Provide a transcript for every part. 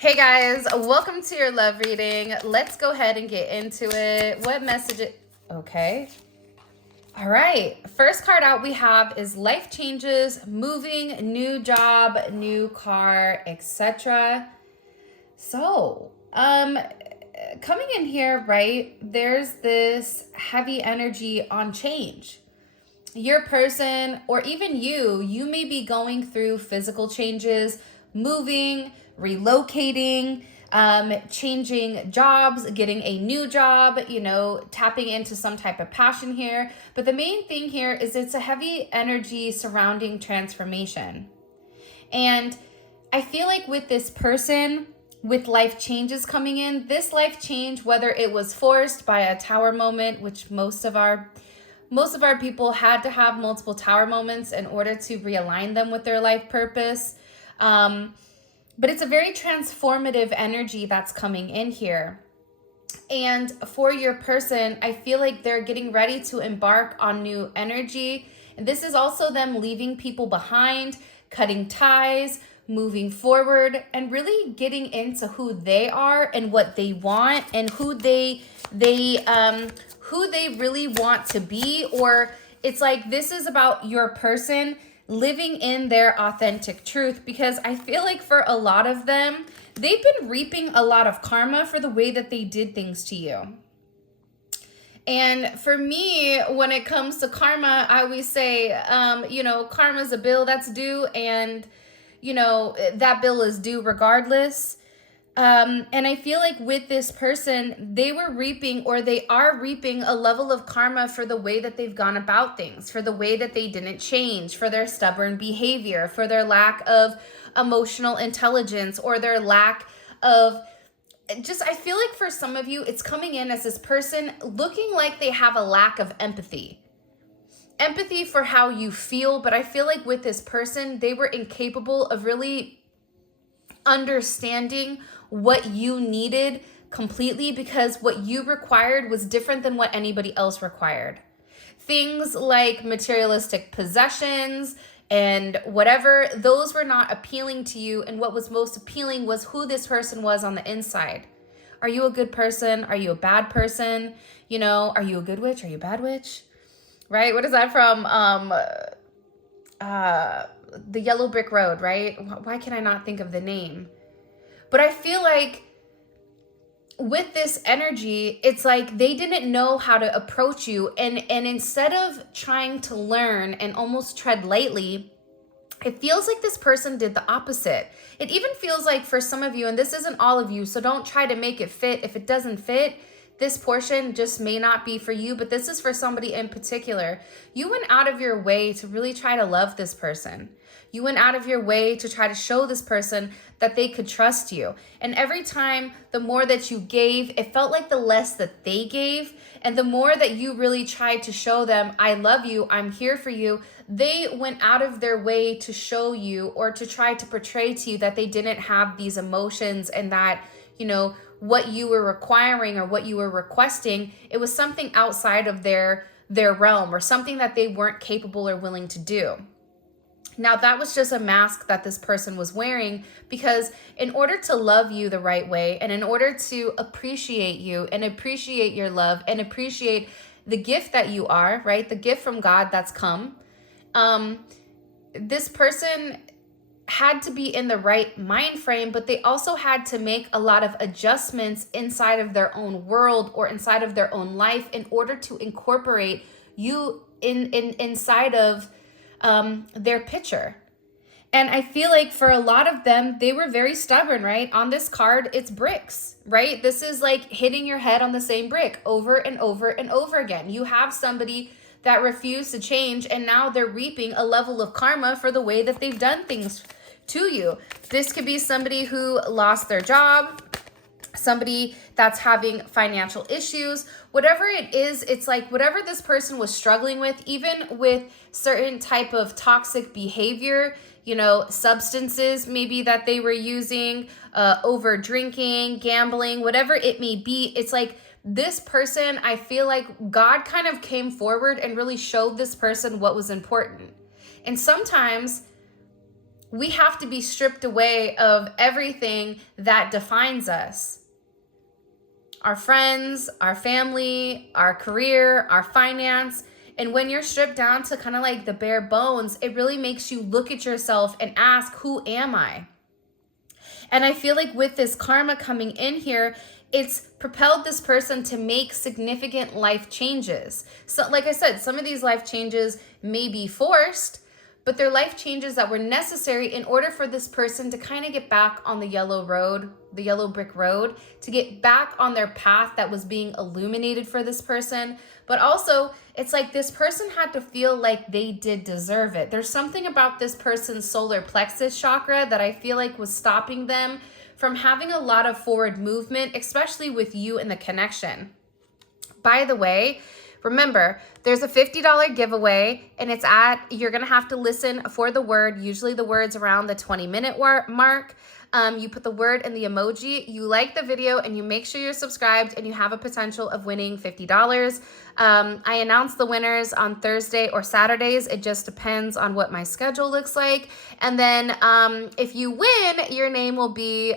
Hey guys, welcome to your love reading. Let's go ahead and get into it. What message okay. All right. First card out we have is life changes, moving, new job, new car, etc. So, coming in here, right? There's this heavy energy on change. Your person or even you may be going through physical changes, moving, relocating, changing jobs, getting a new job, tapping into some type of passion here. But the main thing here is it's a heavy energy surrounding transformation. And I feel like with this person, with life changes coming in, this life change, whether it was forced by a tower moment, which most of our people had to have multiple tower moments in order to realign them with their life purpose. But it's a very transformative energy that's coming in here. And for your person, I feel like they're getting ready to embark on new energy. And this is also them leaving people behind, cutting ties, moving forward, and really getting into who they are and what they want and who they really want to be. Or it's like this is about your person living in their authentic truth, because I feel like for a lot of them, they've been reaping a lot of karma for the way that they did things to you. And for me, when it comes to karma, I always say, karma's a bill that's due, and that bill is due regardless. And I feel like with this person, they were reaping, or they are reaping, a level of karma for the way that they've gone about things, for the way that they didn't change, for their stubborn behavior, for their lack of emotional intelligence, or their lack of I feel like for some of you, it's coming in as this person looking like they have a lack of empathy for how you feel. But I feel like with this person, they were incapable of really understanding what you needed completely, because what you required was different than what anybody else required. Things like materialistic possessions and whatever, those were not appealing to you. And what was most appealing was who this person was on the inside. Are you a good person? Are you a bad person? Are you a good witch? Are you a bad witch? Right? What is that from? The Yellow Brick Road, right? Why can I not think of the name? But I feel like with this energy, it's like they didn't know how to approach you. And instead of trying to learn and almost tread lightly, it feels like this person did the opposite. It even feels like for some of you, and this isn't all of you, so don't try to make it fit. If it doesn't fit, this portion just may not be for you, but this is for somebody in particular. You went out of your way to really try to love this person. You went out of your way to try to show this person that they could trust you. And every time, the more that you gave, it felt like the less that they gave. And the more that you really tried to show them, I love you, I'm here for you, they went out of their way to show you, or to try to portray to you, that they didn't have these emotions, and that, what you were requiring or what you were requesting, it was something outside of their realm, or something that they weren't capable or willing to do. Now, that was just a mask that this person was wearing, because in order to love you the right way, and in order to appreciate you and appreciate your love and appreciate the gift that you are, right? The gift from God that's come, this person had to be in the right mind frame, but they also had to make a lot of adjustments inside of their own world, or inside of their own life, in order to incorporate you inside of their picture. And I feel like for a lot of them, they were very stubborn, right? On this card, it's bricks, right? This is like hitting your head on the same brick over and over and over again. You have somebody that refused to change, and now they're reaping a level of karma for the way that they've done things to you. This could be somebody who lost their job, somebody that's having financial issues, whatever it is. It's like whatever this person was struggling with, even with certain type of toxic behavior, substances maybe that they were using, over drinking, gambling, whatever it may be. It's like this person, I feel like God kind of came forward and really showed this person what was important. And sometimes we have to be stripped away of everything that defines us. Our friends, our family, our career, our finance. And when you're stripped down to kind of like the bare bones, it really makes you look at yourself and ask, who am I? And I feel like with this karma coming in here, it's propelled this person to make significant life changes. So like I said, some of these life changes may be forced, but they're life changes that were necessary in order for this person to kind of get back on the yellow road, the yellow brick road, to get back on their path that was being illuminated for this person. But also, it's like this person had to feel like they did deserve it. There's something about this person's solar plexus chakra that I feel like was stopping them from having a lot of forward movement, especially with you in the connection. By the way, remember, there's a $50 giveaway, and it's you're going to have to listen for the word. Usually the word's around the 20-minute mark. You put the word and the emoji, you like the video, and you make sure you're subscribed, and you have a potential of winning $50. I announce the winners on Thursday or Saturdays. It just depends on what my schedule looks like. And then if you win, your name will be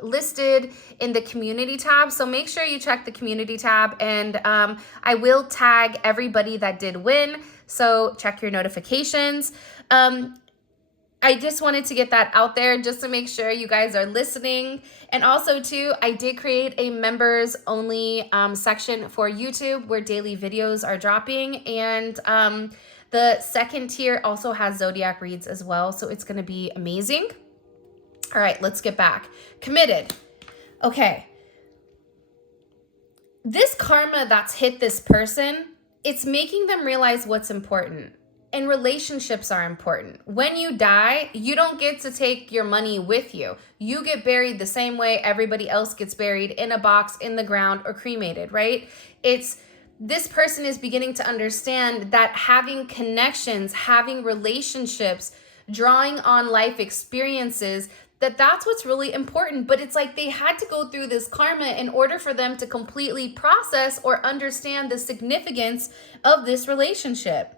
listed in the community tab. So make sure you check the community tab, and I will tag everybody that did win. So check your notifications. I just wanted to get that out there just to make sure you guys are listening. And also too, I did create a members only section for YouTube where daily videos are dropping. And the second tier also has zodiac reads as well. So it's going to be amazing. All right, let's get back. Committed. Okay. This karma that's hit this person, it's making them realize what's important. And relationships are important. When you die, you don't get to take your money with you. You get buried the same way everybody else gets buried, in a box, in the ground, or cremated, right? This person is beginning to understand that having connections, having relationships, drawing on life experiences, that's what's really important. But it's like they had to go through this karma in order for them to completely process or understand the significance of this relationship.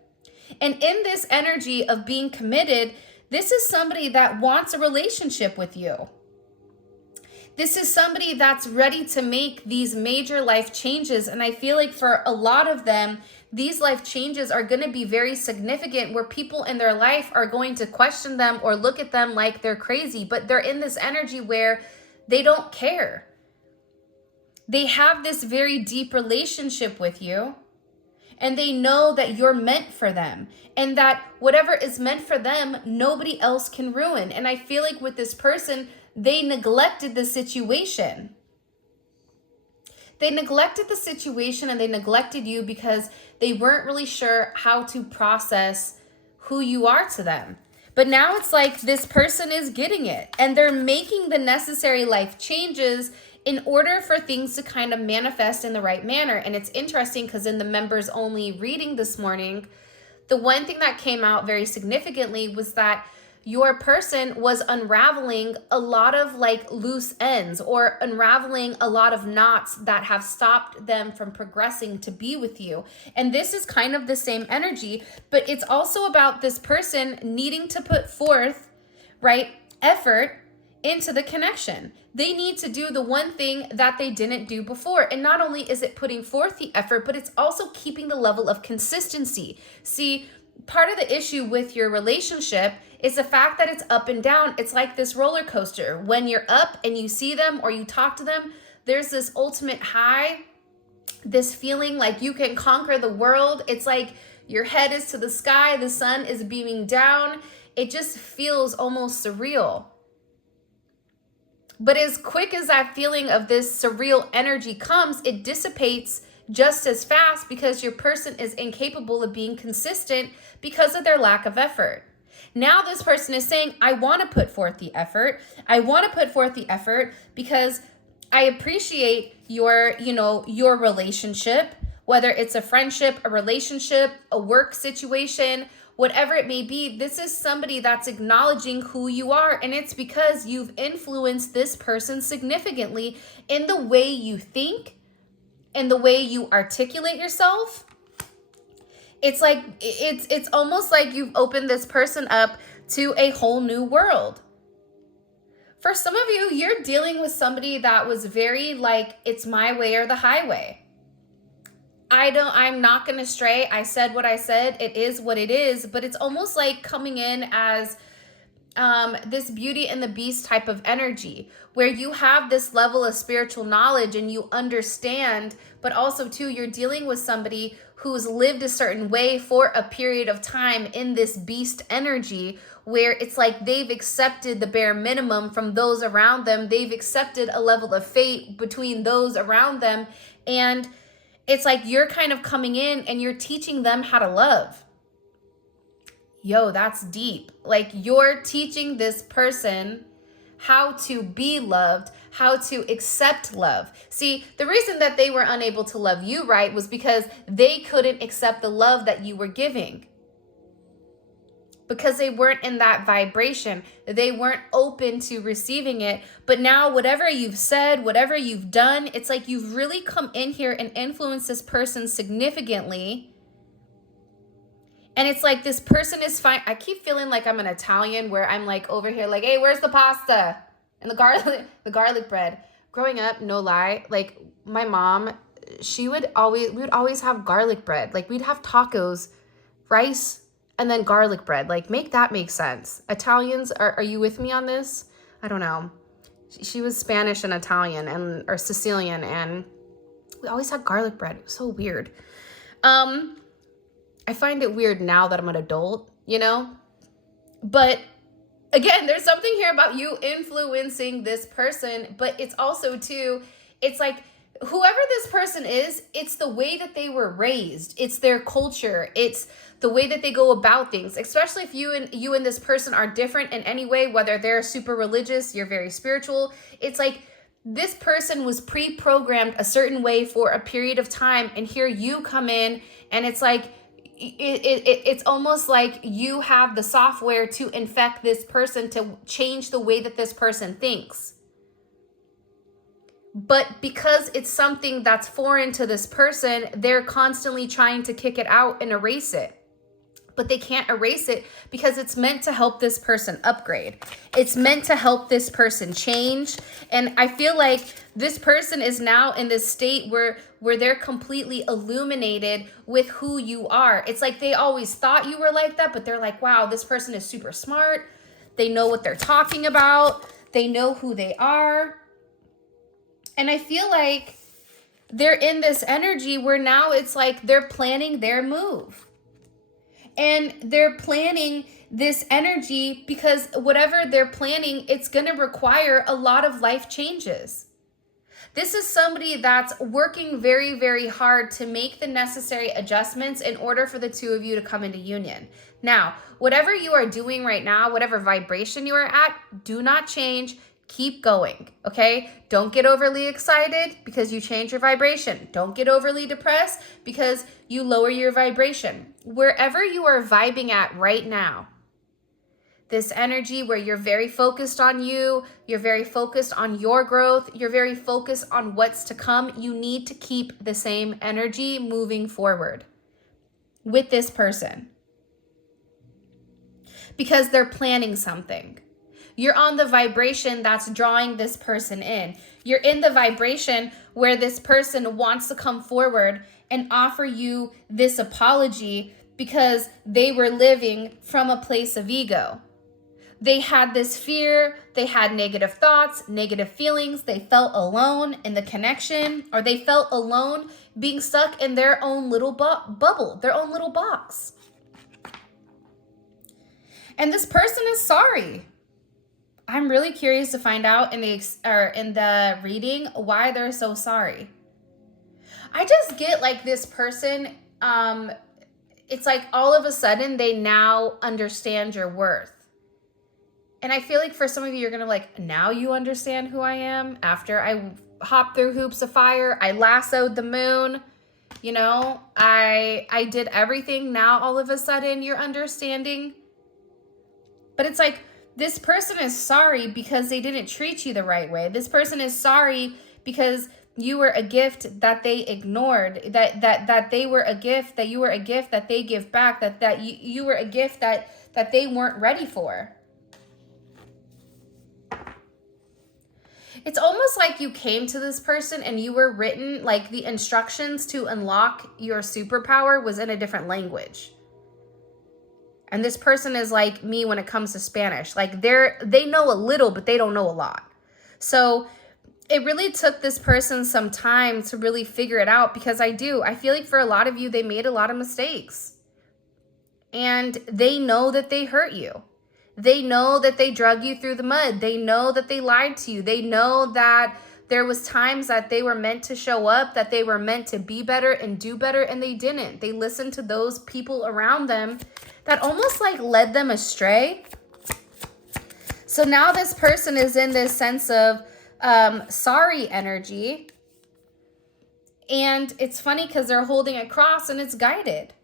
And in this energy of being committed, this is somebody that wants a relationship with you. This is somebody that's ready to make these major life changes. And I feel like for a lot of them, these life changes are going to be very significant, where people in their life are going to question them or look at them like they're crazy. But they're in this energy where they don't care. They have this very deep relationship with you. And they know that you're meant for them, and that whatever is meant for them, nobody else can ruin. And I feel like with this person, they neglected the situation. They neglected the situation, and they neglected you because they weren't really sure how to process who you are to them. But now it's like this person is getting it, and they're making the necessary life changes in order for things to kind of manifest in the right manner. And it's interesting because in the members only reading this morning, the one thing that came out very significantly was that your person was unraveling a lot of like loose ends, or unraveling a lot of knots that have stopped them from progressing to be with you. And this is kind of the same energy, but it's also about this person needing to put forth, right, effort into the connection. They need to do the one thing that they didn't do before. And not only is it putting forth the effort, but it's also keeping the level of consistency. See, part of the issue with your relationship is the fact that it's up and down. It's like this roller coaster. When you're up and you see them or you talk to them, there's this ultimate high, this feeling like you can conquer the world. It's like your head is to the sky, the sun is beaming down. It just feels almost surreal. But as quick as that feeling of this surreal energy comes, it dissipates just as fast, because your person is incapable of being consistent because of their lack of effort. Now this person is saying, I want to put forth the effort. I want to put forth the effort because I appreciate your relationship, whether it's a friendship, a relationship, a work situation, whatever it may be. This is somebody that's acknowledging who you are, and it's because you've influenced this person significantly in the way you think, in the way you articulate yourself, It's like, it's almost like you've opened this person up to a whole new world. For some of you, you're dealing with somebody that was very like, it's my way or the highway. I'm not going to stray. I said what I said. It is what it is. But it's almost like coming in as this Beauty and the Beast type of energy, where you have this level of spiritual knowledge and you understand, but also too, you're dealing with somebody who's lived a certain way for a period of time in this beast energy, where it's like they've accepted the bare minimum from those around them. They've accepted a level of fate between those around them. And it's like you're kind of coming in and you're teaching them how to love. Yo, that's deep. Like, you're teaching this person how to be loved, how to accept love. See, the reason that they were unable to love you, right, was because they couldn't accept the love that you were giving. Because they weren't in that vibration. They weren't open to receiving it. But now, whatever you've said, whatever you've done, it's like you've really come in here and influenced this person significantly. And it's like this person is fine. I keep feeling like I'm an Italian, where I'm like over here like, hey, where's the pasta and the garlic bread? Growing up, no lie, like my mom, we would always have garlic bread. Like, we'd have tacos, rice, and then garlic bread. Like, make that make sense. Italians, are you with me on this? I don't know. She was Spanish and Italian or Sicilian, and we always had garlic bread. It was so weird. I find it weird now that I'm an adult, you know? But again, there's something here about you influencing this person, but it's also too, it's like whoever this person is, it's the way that they were raised. It's their culture. It's the way that they go about things, especially if you and this person are different in any way, whether they're super religious, you're very spiritual. It's like this person was pre-programmed a certain way for a period of time, and here you come in, and it's like, it's almost like you have the software to infect this person to change the way that this person thinks. But because it's something that's foreign to this person, they're constantly trying to kick it out and erase it. But they can't erase it because it's meant to help this person upgrade. It's meant to help this person change. And I feel like this person is now in this state where they're completely illuminated with who you are. It's like they always thought you were like that, but they're like, wow, this person is super smart. They know what they're talking about. They know who they are. And I feel like they're in this energy where now it's like they're planning their move. And they're planning this energy because whatever they're planning, it's going to require a lot of life changes. This is somebody that's working very, very hard to make the necessary adjustments in order for the two of you to come into union. Now, whatever you are doing right now, whatever vibration you are at, do not change. Keep going, okay? Don't get overly excited because you change your vibration. Don't get overly depressed because you lower your vibration. Wherever you are vibing at right now, this energy where you're very focused on you, you're very focused on your growth, you're very focused on what's to come, you need to keep the same energy moving forward with this person because they're planning something. You're on the vibration that's drawing this person in. You're in the vibration where this person wants to come forward and offer you this apology because they were living from a place of ego. They had this fear, they had negative thoughts, negative feelings, they felt alone in the connection, or they felt alone being stuck in their own little bubble, their own little box. And this person is sorry. I'm really curious to find out in the reading why they're so sorry. I just get like this person, it's like all of a sudden they now understand your worth. And I feel like for some of you, you're going to like, now you understand who I am after I hopped through hoops of fire. I lassoed the moon. You know, I did everything. Now all of a sudden you're understanding. But it's like, this person is sorry because they didn't treat you the right way. This person is sorry because you were a gift that they ignored, that they were a gift, that you were a gift that they give back, that you were a gift that they weren't ready for. It's almost like you came to this person and you were written, like the instructions to unlock your superpower was in a different language. And this person is like me when it comes to Spanish. Like they know a little, but they don't know a lot. So it really took this person some time to really figure it out, because I feel like for a lot of you, they made a lot of mistakes. And they know that they hurt you. They know that they drug you through the mud. They know that they lied to you. They know that there was times that they were meant to show up, that they were meant to be better and do better, and they didn't. They listened to those people around them that almost like led them astray. So now this person is in this sense of sorry energy. And it's funny because they're holding a cross and it's guided.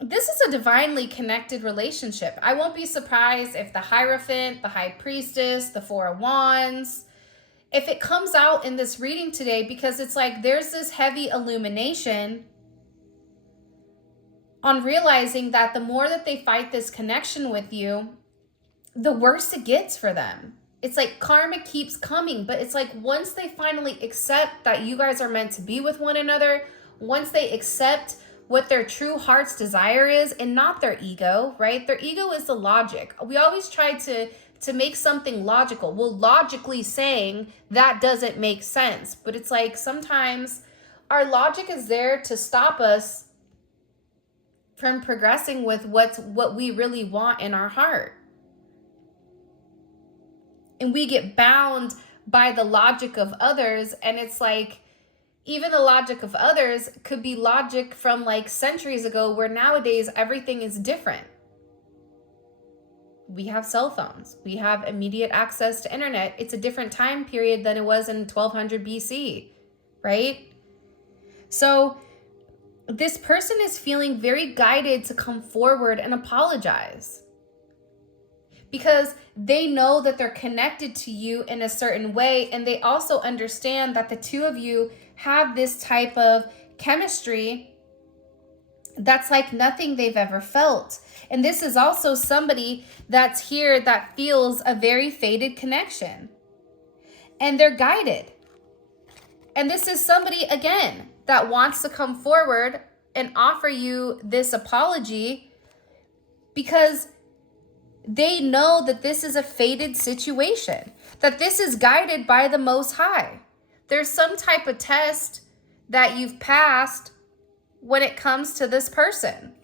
This is a divinely connected relationship. I won't be surprised if the Hierophant, the High Priestess, the Four of Wands, if it comes out in this reading today, because it's like there's this heavy illumination on realizing that the more that they fight this connection with you, the worse it gets for them. It's like karma keeps coming, but it's like once they finally accept that you guys are meant to be with one another, once they accept what their true heart's desire is and not their ego, right? Their ego is the logic. We always try to make something logical. Well, logically saying that doesn't make sense, but it's like sometimes our logic is there to stop us from progressing with what we really want in our heart. And we get bound by the logic of others, and it's like, even the logic of others could be logic from like centuries ago, where nowadays everything is different. We have cell phones. We have immediate access to internet. It's a different time period than it was in 1200 BC, right? So this person is feeling very guided to come forward and apologize, because they know that they're connected to you in a certain way. And they also understand that the two of you have this type of chemistry that's like nothing they've ever felt. And this is also somebody that's here that feels a very faded connection. And they're guided. And this is somebody, again, that wants to come forward and offer you this apology, because they know that this is a fated situation, that this is guided by the Most High. There's some type of test that you've passed when it comes to this person.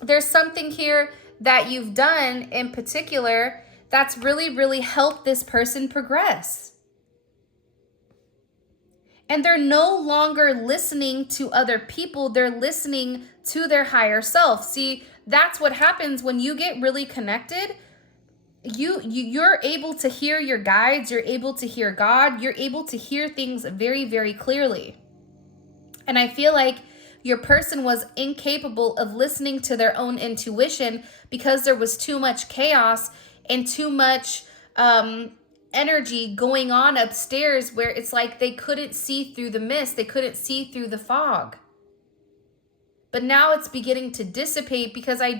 There's something here that you've done in particular that's really, really helped this person progress. And they're no longer listening to other people. They're listening to their higher self. See, that's what happens when you get really connected. You're able to hear your guides. You're able to hear God. You're able to hear things very, very clearly. And I feel like your person was incapable of listening to their own intuition because there was too much chaos and too much energy going on upstairs, where it's like they couldn't see through the mist. They couldn't see through the fog. But now it's beginning to dissipate, because I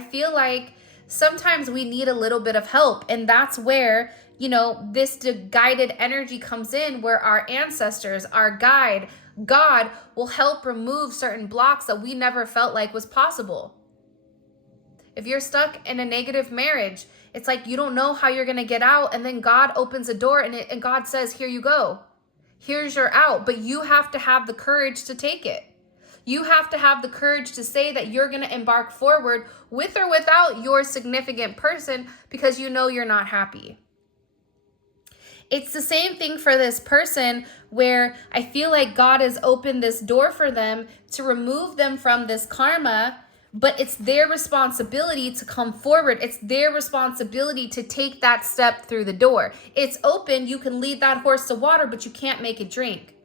feel like sometimes we need a little bit of help. And that's where, this guided energy comes in, where our ancestors, our guide, God will help remove certain blocks that we never felt like was possible. If you're stuck in a negative marriage, it's like you don't know how you're going to get out. And then God opens a door and God says, here you go. Here's your out. But you have to have the courage to take it. You have to have the courage to say that you're going to embark forward with or without your significant person, because you're not happy. It's the same thing for this person, where I feel like God has opened this door for them to remove them from this karma, but it's their responsibility to come forward. It's their responsibility to take that step through the door. It's open. You can lead that horse to water, but you can't make it drink.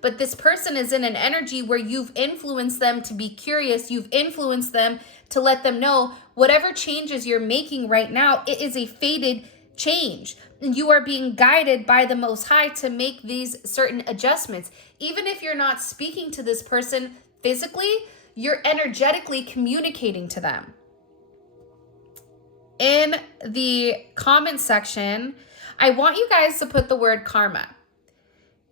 But this person is in an energy where you've influenced them to be curious. You've influenced them to let them know whatever changes you're making right now, it is a fated change. And you are being guided by the Most High to make these certain adjustments. Even if you're not speaking to this person physically, you're energetically communicating to them. In the comment section, I want you guys to put the word karma.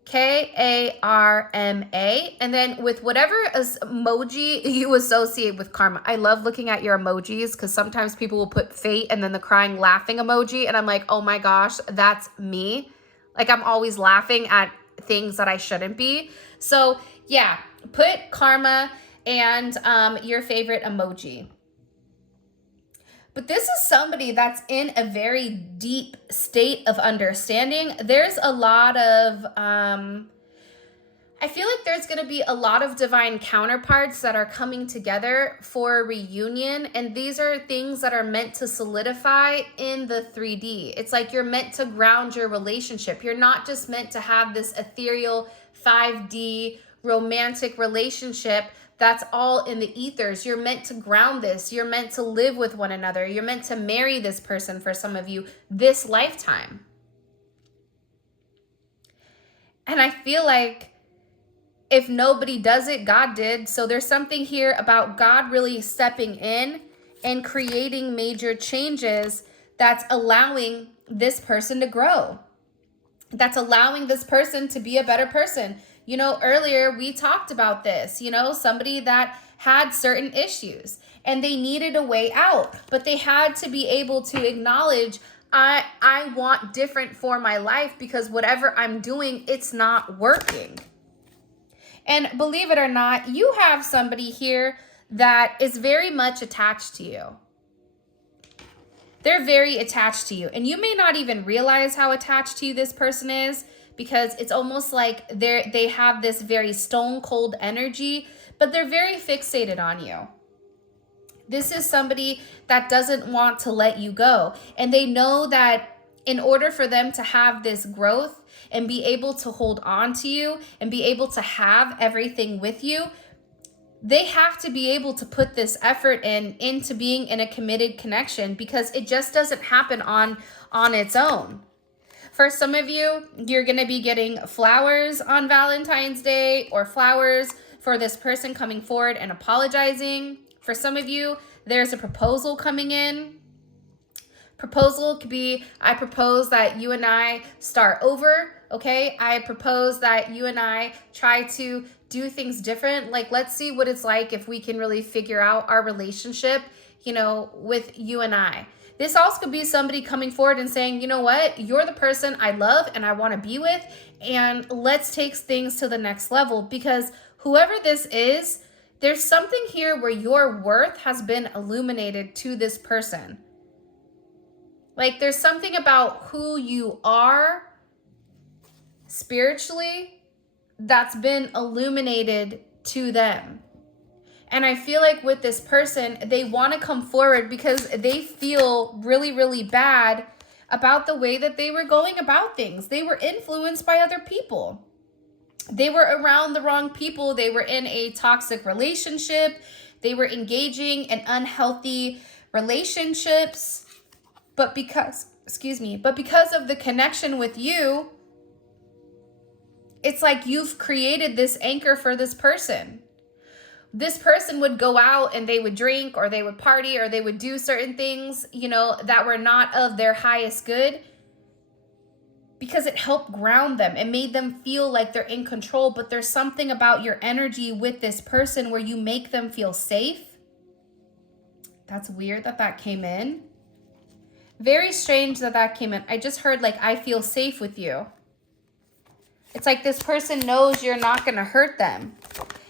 Karma, and then with whatever emoji you associate with karma. I love looking at your emojis because sometimes people will put fate and then the crying laughing emoji, and I'm like, oh my gosh, that's me. Like, I'm always laughing at things that I shouldn't be. So yeah, put karma and your favorite emoji. But this is somebody that's in a very deep state of understanding. There's a lot of, I feel like there's going to be a lot of divine counterparts that are coming together for a reunion. And these are things that are meant to solidify in the 3D. It's like you're meant to ground your relationship. You're not just meant to have this ethereal 5D romantic relationship that's all in the ethers. You're meant to ground this. You're meant to live with one another. You're meant to marry this person, for some of you, this lifetime. And I feel like if nobody does it, God did. So there's something here about God really stepping in and creating major changes that's allowing this person to grow. That's allowing this person to be a better person. You know, earlier we talked about this, you know, somebody that had certain issues and they needed a way out, but they had to be able to acknowledge, I want different for my life because whatever I'm doing, it's not working. And believe it or not, you have somebody here that is very much attached to you. They're very attached to you, and you may not even realize how attached to you this person is, because it's almost like they have this very stone cold energy, but they're very fixated on you. This is somebody that doesn't want to let you go. And they know that in order for them to have this growth and be able to hold on to you and be able to have everything with you, they have to be able to put this effort into being in a committed connection, because it just doesn't happen on its own. For some of you, you're going to be getting flowers on Valentine's Day, or flowers for this person coming forward and apologizing. For some of you, there's a proposal coming in. Proposal could be, I propose that you and I start over, okay? I propose that you and I try to do things different. Like, let's see what it's like if we can really figure out our relationship, you know, with you and I. This also could be somebody coming forward and saying, you know what, you're the person I love and I want to be with, and let's take things to the next level. Because whoever this is, there's something here where your worth has been illuminated to this person. Like, there's something about who you are spiritually that's been illuminated to them. And I feel like with this person, they want to come forward because they feel really, really bad about the way that they were going about things. They were influenced by other people. They were around the wrong people. They were in a toxic relationship. They were engaging in unhealthy relationships. But because of the connection with you, it's like you've created this anchor for this person. This person would go out and they would drink, or they would party, or they would do certain things, you know, that were not of their highest good, because it helped ground them. It made them feel like they're in control. But there's something about your energy with this person where you make them feel safe. That's weird that came in. Very strange that came in. I just heard, like, I feel safe with you. It's like this person knows you're not going to hurt them.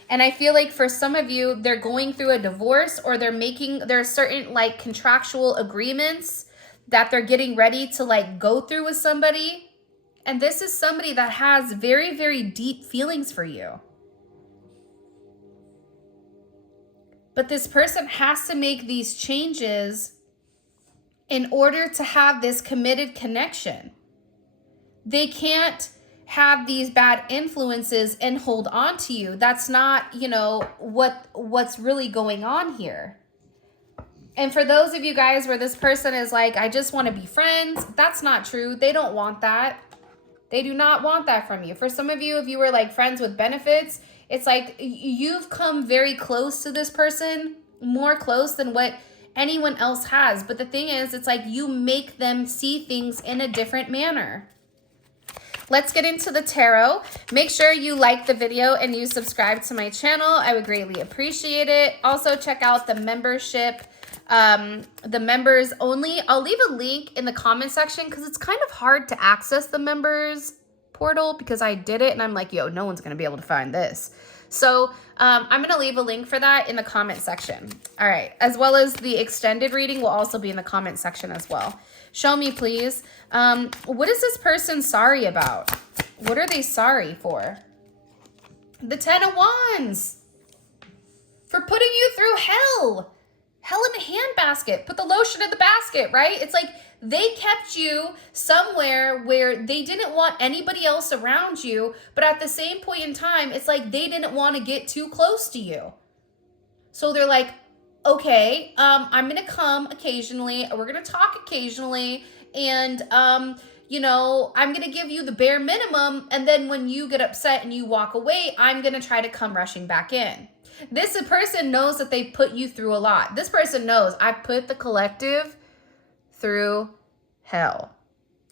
And I feel like for some of you, they're going through a divorce, or there are certain like contractual agreements that they're getting ready to like go through with somebody. And this is somebody that has very, very deep feelings for you. But this person has to make these changes in order to have this committed connection. They can't have these bad influences and hold on to you. That's not, you know, what's really going on here. And for those of you guys where this person is like, I just want to be friends, that's not true. They don't want that. They do not want that from you. For some of you, if you were like friends with benefits, it's like you've come very close to this person, more close than what anyone else has. But the thing is, it's like you make them see things in a different manner. Let's get into the tarot. Make sure you like the video and you subscribe to my channel. I would greatly appreciate it. Also, check out the membership, the members only. I'll leave a link in the comment section because it's kind of hard to access the members portal because I did it and I'm like, yo, no one's going to be able to find this. So I'm going to leave a link for that in the comment section. All right. As well as the extended reading will also be in the comment section as well. Show me, please. What is this person sorry about? What are they sorry for? The Ten of Wands. For putting you through hell. Hell in a handbasket. Put the lotion in the basket, right? It's like they kept you somewhere where they didn't want anybody else around you, but at the same point in time, it's like they didn't want to get too close to you. So they're like, okay, I'm going to come occasionally, we're going to talk occasionally, and, you know, I'm going to give you the bare minimum, and then when you get upset and you walk away, I'm going to try to come rushing back in. This person knows that they put you through a lot. This person knows I put the collective through hell.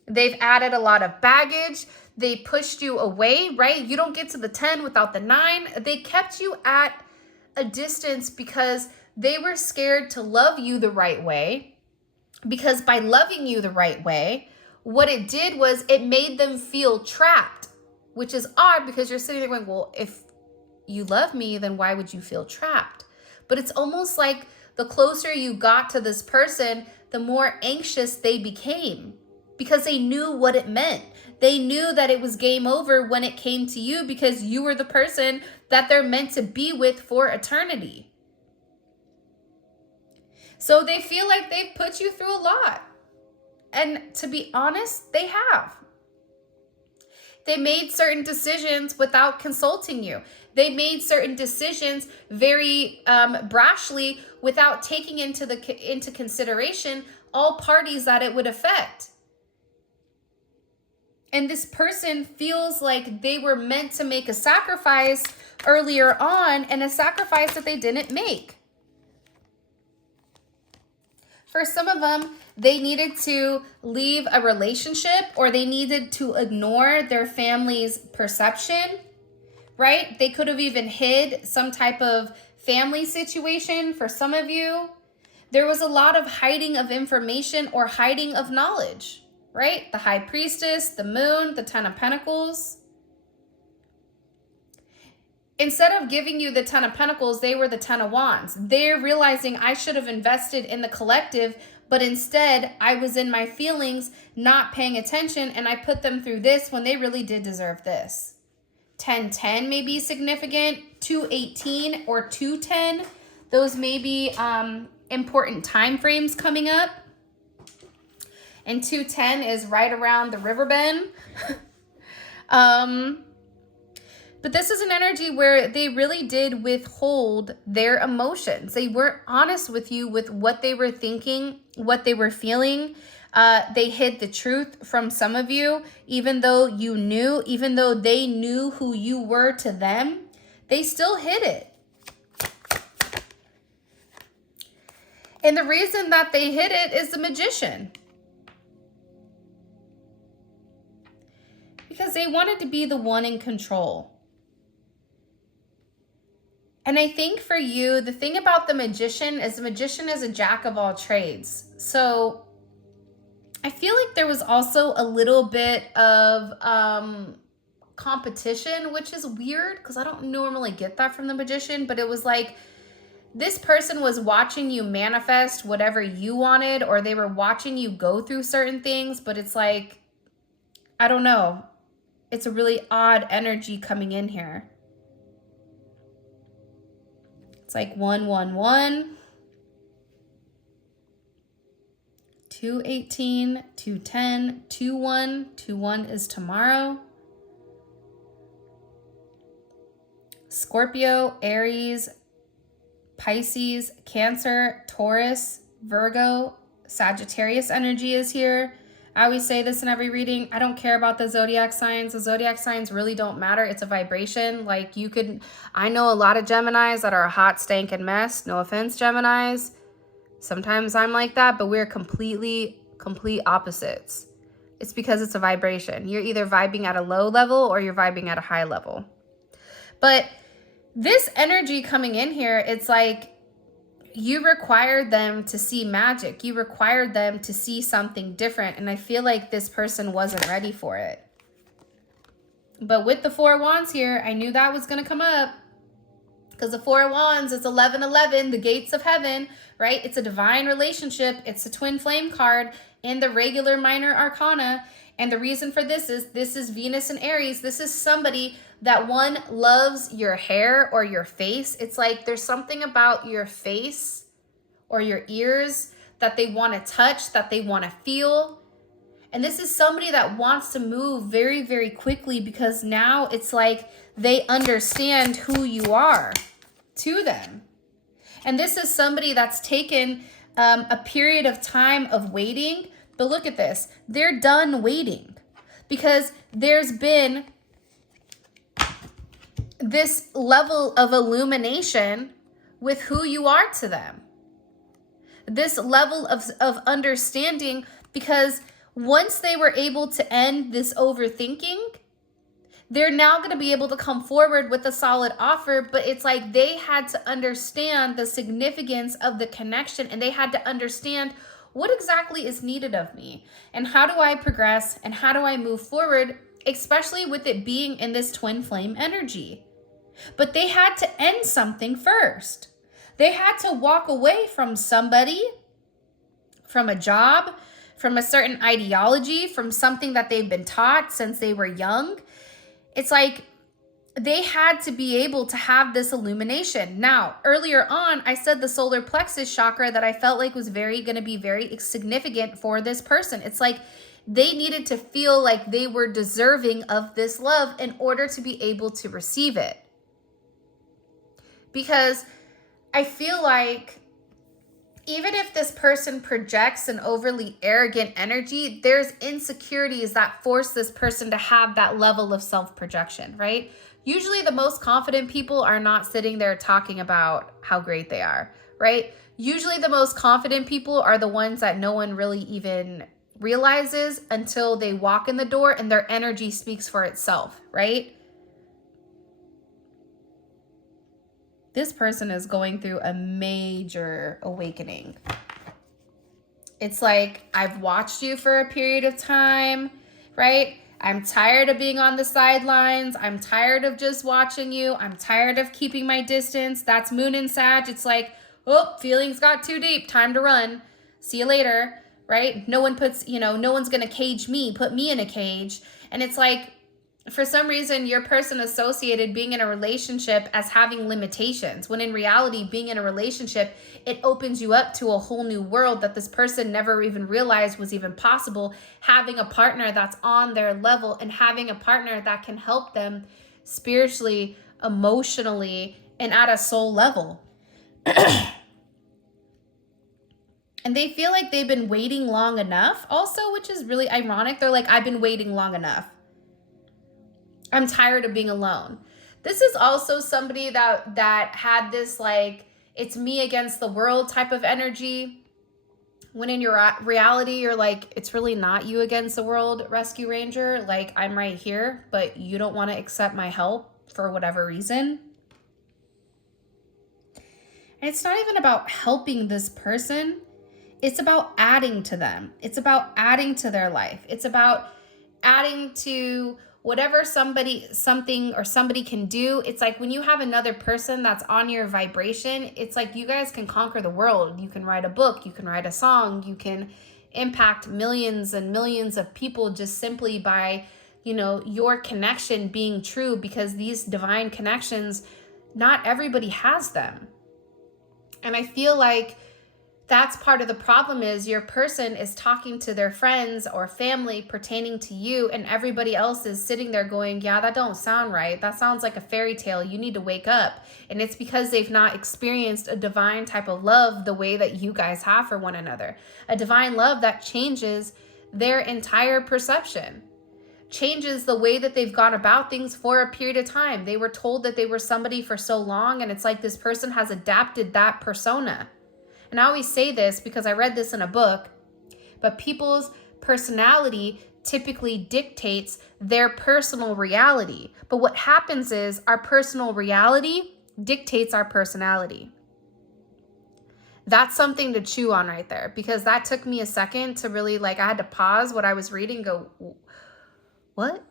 They've added a lot of baggage. They pushed you away, right? You don't get to the 10 without the 9. They kept you at a distance because they were scared to love you the right way. Because by loving you the right way, what it did was it made them feel trapped, which is odd because you're sitting there going, well, if you love me, then why would you feel trapped? But it's almost like the closer you got to this person, the more anxious they became because they knew what it meant. They knew that it was game over when it came to you because you were the person that they're meant to be with for eternity. So they feel like they've put you through a lot. And to be honest, they have. They made certain decisions without consulting you. They made certain decisions very brashly without taking into consideration all parties that it would affect. And this person feels like they were meant to make a sacrifice earlier on, and a sacrifice that they didn't make. For some of them, they needed to leave a relationship or they needed to ignore their family's perception, right? They could have even hid some type of family situation for some of you. There was a lot of hiding of information or hiding of knowledge, right? The High Priestess, the Moon, the Ten of Pentacles. Instead of giving you the Ten of Pentacles, they were the Ten of Wands. They're realizing I should have invested in the collective, but instead I was in my feelings, not paying attention, and I put them through this when they really did deserve this. 10-10 may be significant, 2-18 or 2-10. Those may be important time frames coming up. And 2-10 is right around the river bend. But this is an energy where they really did withhold their emotions. They weren't honest with you with what they were thinking, what they were feeling. They hid the truth from some of you, even though you knew, even though they knew who you were to them, they still hid it. And the reason that they hid it is the Magician. Because they wanted to be the one in control. And I think for you, the thing about the Magician is a jack of all trades. So I feel like there was also a little bit of competition, which is weird because I don't normally get that from the Magician. But it was like this person was watching you manifest whatever you wanted, or they were watching you go through certain things. But it's like, I don't know. It's a really odd energy coming in here. It's like 1-1-1, 2-18, 2-10, 2-1. 2-1 is tomorrow. Scorpio, Aries, Pisces, Cancer, Taurus, Virgo, Sagittarius energy is here. I always say this in every reading. I don't care about the zodiac signs. The zodiac signs really don't matter. It's a vibration. Like I know a lot of Geminis that are a hot stank and mess. No offense, Geminis. Sometimes I'm like that, but we're complete opposites. It's because it's a vibration. You're either vibing at a low level or you're vibing at a high level. But this energy coming in here, it's like you required them to see magic. You required them to see something different. And I feel like this person wasn't ready for it. But with the Four of Wands here, I knew that was going to come up. Because the Four of Wands is 1111, the gates of heaven, right? It's a divine relationship. It's a twin flame card in the regular minor arcana. And the reason for this is Venus and Aries. This is somebody that one loves your hair or your face. It's like there's something about your face or your ears that they want to touch, that they want to feel. And this is somebody that wants to move very, very quickly because now it's like they understand who you are to them. And this is somebody that's taken a period of time of waiting. But look at this. They're done waiting because there's been this level of illumination with who you are to them. This level of understanding, because once they were able to end this overthinking, they're now going to be able to come forward with a solid offer. But it's like they had to understand the significance of the connection, and they had to understand what exactly is needed of me and how do I progress and how do I move forward, especially with it being in this twin flame energy. But they had to end something first. They had to walk away from somebody, from a job, from a certain ideology, from something that they've been taught since they were young. It's like they had to be able to have this illumination. Now, earlier on, I said the solar plexus chakra that I felt like was going to be very significant for this person. It's like they needed to feel like they were deserving of this love in order to be able to receive it. Because I feel like even if this person projects an overly arrogant energy, there's insecurities that force this person to have that level of self-projection, right? Usually the most confident people are not sitting there talking about how great they are, right? Usually the most confident people are the ones that no one really even realizes until they walk in the door and their energy speaks for itself, right? This person is going through a major awakening. It's like, I've watched you for a period of time, right? I'm tired of being on the sidelines. I'm tired of just watching you. I'm tired of keeping my distance. That's Moon and Sag. It's like, oh, feelings got too deep. Time to run. See you later, right? No one puts, no one's going to cage me, put me in a cage. And it's like, for some reason, your person associated being in a relationship as having limitations, when in reality, being in a relationship, it opens you up to a whole new world that this person never even realized was even possible. Having a partner that's on their level and having a partner that can help them spiritually, emotionally, and at a soul level. And they feel like they've been waiting long enough also, which is really ironic. They're like, I've been waiting long enough. I'm tired of being alone. This is also somebody that had this like, it's me against the world type of energy. When in your reality, you're like, it's really not you against the world, Rescue Ranger. Like, I'm right here, but you don't want to accept my help for whatever reason. And it's not even about helping this person. It's about adding to them. It's about adding to their life. It's about adding to whatever somebody can do. It's like when you have another person that's on your vibration, it's like you guys can conquer the world. You can write a book, you can write a song, you can impact millions and millions of people just simply by, your connection being true, because these divine connections, not everybody has them. And I feel like That's part of the problem, is your person is talking to their friends or family pertaining to you, and everybody else is sitting there going, yeah, that don't sound right. That sounds like a fairy tale. You need to wake up. And it's because they've not experienced a divine type of love the way that you guys have for one another. A divine love that changes their entire perception, changes the way that they've gone about things for a period of time. They were told that they were somebody for so long, and it's like this person has adapted that persona. And I always say this because I read this in a book, but people's personality typically dictates their personal reality. But what happens is our personal reality dictates our personality. That's something to chew on right there, because that took me a second to really, like, I had to pause what I was reading and go, what?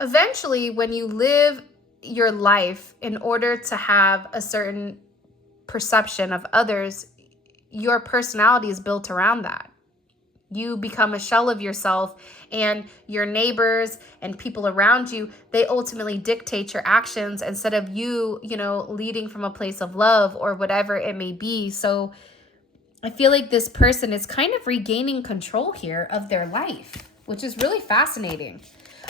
Eventually, when you live your life in order to have a certain perception of others, your personality is built around that. You become a shell of yourself, and your neighbors and people around you, they ultimately dictate your actions instead of you, leading from a place of love or whatever it may be. So I feel like this person is kind of regaining control here of their life, which is really fascinating.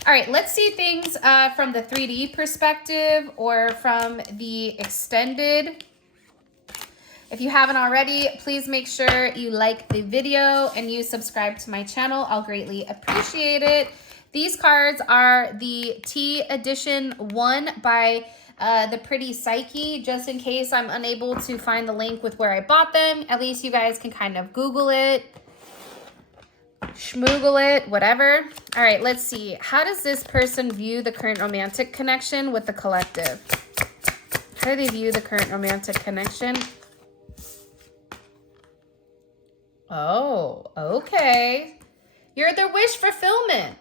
All right, let's see things from the 3D perspective or from the extended. If you haven't already, please make sure you like the video and you subscribe to my channel. I'll greatly appreciate it. These cards are the T edition 1 by the Pretty Psyche. Just in case I'm unable to find the link with where I bought them, at least you guys can kind of Google it, schmoogle it, whatever. All right, let's see. How does this person view the current romantic connection with the collective? How do they view the current romantic connection? Oh, okay. You're their wish fulfillment,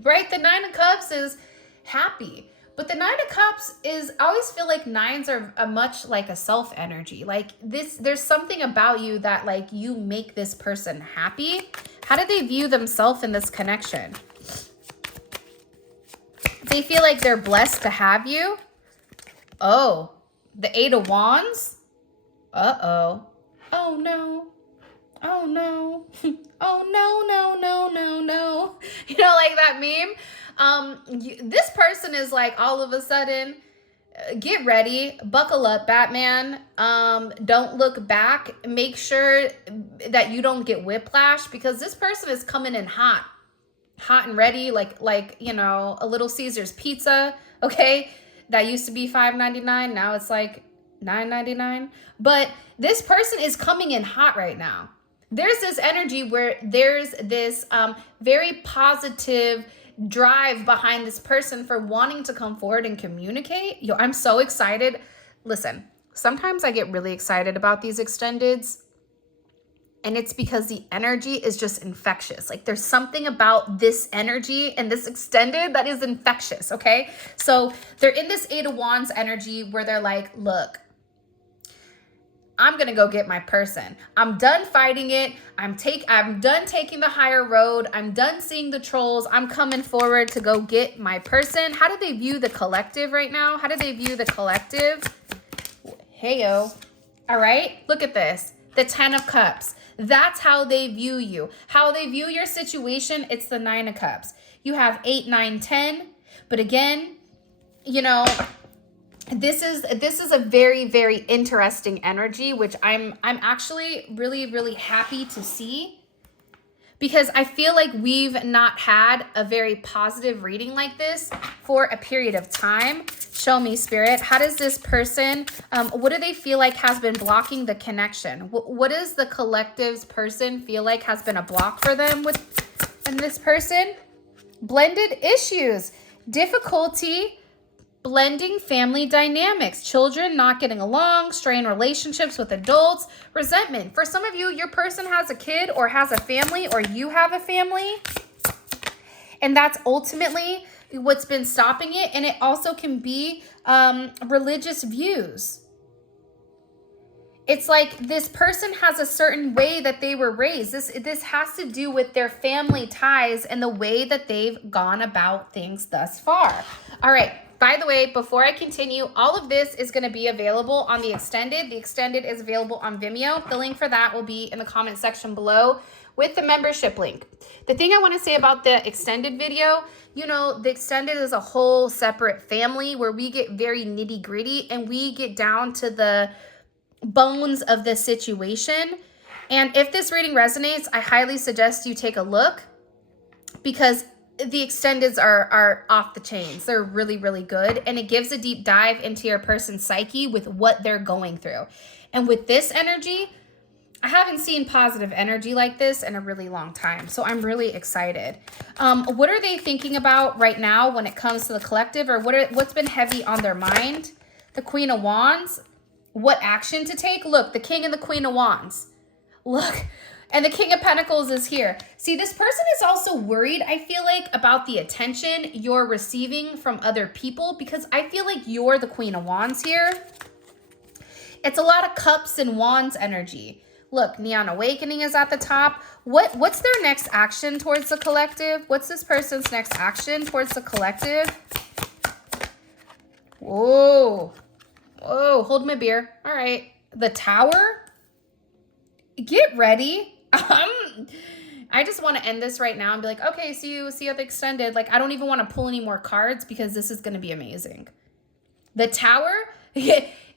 right? The 9 of Cups is happy, but the 9 of Cups is, I always feel like 9s are a much like a self energy. Like this, there's something about you that like you make this person happy. How do they view themselves in this connection? They feel like they're blessed to have you. Oh, the 8 of Wands. Uh-oh. Oh, no. Oh, no. Oh, no. Like that meme. This person is like all of a sudden, get ready, buckle up, Batman. Don't look back. Make sure that you don't get whiplash, because this person is coming in hot and ready, like a Little Caesars pizza, okay? That used to be $5.99. Now it's like $9.99. But this person is coming in hot right now. There's this energy where there's this very positive drive behind this person for wanting to come forward and communicate. I'm so excited. Listen, sometimes I get really excited about these extendeds, and it's because the energy is just infectious. Like there's something about this energy and this extended that is infectious, okay? So they're in this 8 of Wands energy where they're like, look, I'm going to go get my person. I'm done fighting it. I'm done taking the higher road. I'm done seeing the trolls. I'm coming forward to go get my person. How do they view the collective right now? How do they view the collective? Heyo. All right. Look at this. The 10 of Cups. That's how they view you. How they view your situation. It's the 9 of Cups. You have 8, 9, 10. But again, this is a very, very interesting energy, which I'm actually really, really happy to see, because I feel like we've not had a very positive reading like this for a period of time. Show me, Spirit. How does this person, what do they feel like has been blocking the connection? What does the collective's person feel like has been a block for them and this person? Blended issues, difficulty blending family dynamics, children not getting along, strained relationships with adults, resentment. For some of you, your person has a kid or has a family, or you have a family, and that's ultimately what's been stopping it. And it also can be religious views. It's like this person has a certain way that they were raised. This has to do with their family ties and the way that they've gone about things thus far. All right. By the way, before I continue, all of this is going to be available on the extended. The extended is available on Vimeo. The link for that will be in the comment section below with the membership link. The thing I want to say about the extended video, you know, the extended is a whole separate family where we get very nitty gritty and we get down to the bones of the situation. And if this reading resonates, I highly suggest you take a look, because the extendeds are off the chains. They're really, really good. And it gives a deep dive into your person's psyche with what they're going through. And with this energy, I haven't seen positive energy like this in a really long time. So I'm really excited. What are they thinking about right now when it comes to the collective, or what's been heavy on their mind? The Queen of Wands. What action to take? Look, the King and the Queen of Wands. Look. And the King of Pentacles is here. See, this person is also worried, I feel like, about the attention you're receiving from other people, because I feel like you're the Queen of Wands here. It's a lot of cups and wands energy. Look, Neon Awakening is at the top. What's their next action towards the collective? What's this person's next action towards the collective? Whoa. Whoa, hold my beer. All right. The Tower. Get ready. I just want to end this right now and be like, okay, see you at the extended. Like, I don't even want to pull any more cards because this is going to be amazing. The Tower,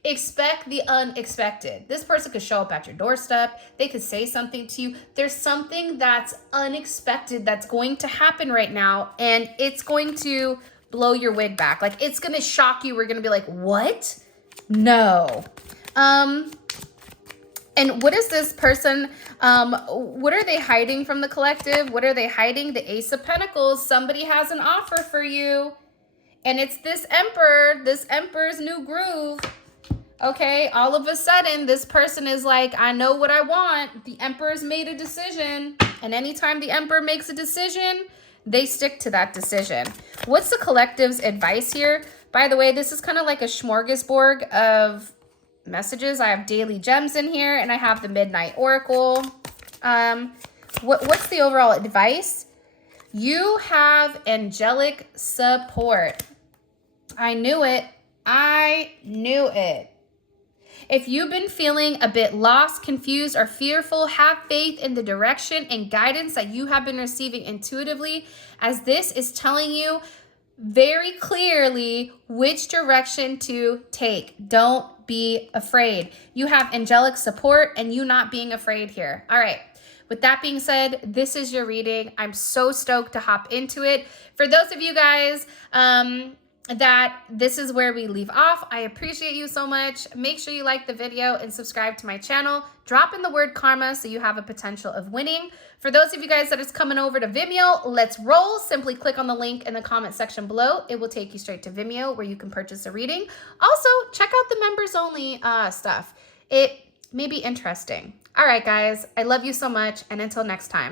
expect the unexpected. This person could show up at your doorstep. They could say something to you. There's something that's unexpected that's going to happen right now, and it's going to blow your wig back. Like, it's going to shock you. We're going to be like, what? No. And what is this person, what are they hiding from the collective? What are they hiding? The Ace of Pentacles. Somebody has an offer for you. And it's this Emperor, this Emperor's new groove. Okay, all of a sudden, this person is like, I know what I want. The Emperor's made a decision. And anytime the Emperor makes a decision, they stick to that decision. What's the collective's advice here? By the way, this is kind of like a smorgasbord of messages. I have daily gems in here, and I have the Midnight Oracle. What's the overall advice? You have angelic support. I knew it. I knew it. If you've been feeling a bit lost, confused, or fearful, have faith in the direction and guidance that you have been receiving intuitively, as this is telling you very clearly which direction to take. Don't be afraid. You have angelic support and you not being afraid here. All right. With that being said, this is your reading. I'm so stoked to hop into it. For those of you guys that this is where we leave off, I appreciate you so much. Make sure you like the video and subscribe to my channel. Drop in the word karma so you have a potential of winning. For those of you guys that is coming over to Vimeo, let's roll. Simply click on the link in the comment section below. It will take you straight to Vimeo where you can purchase a reading. Also, check out the members only stuff. It may be interesting. All right, guys, I love you so much. And until next time.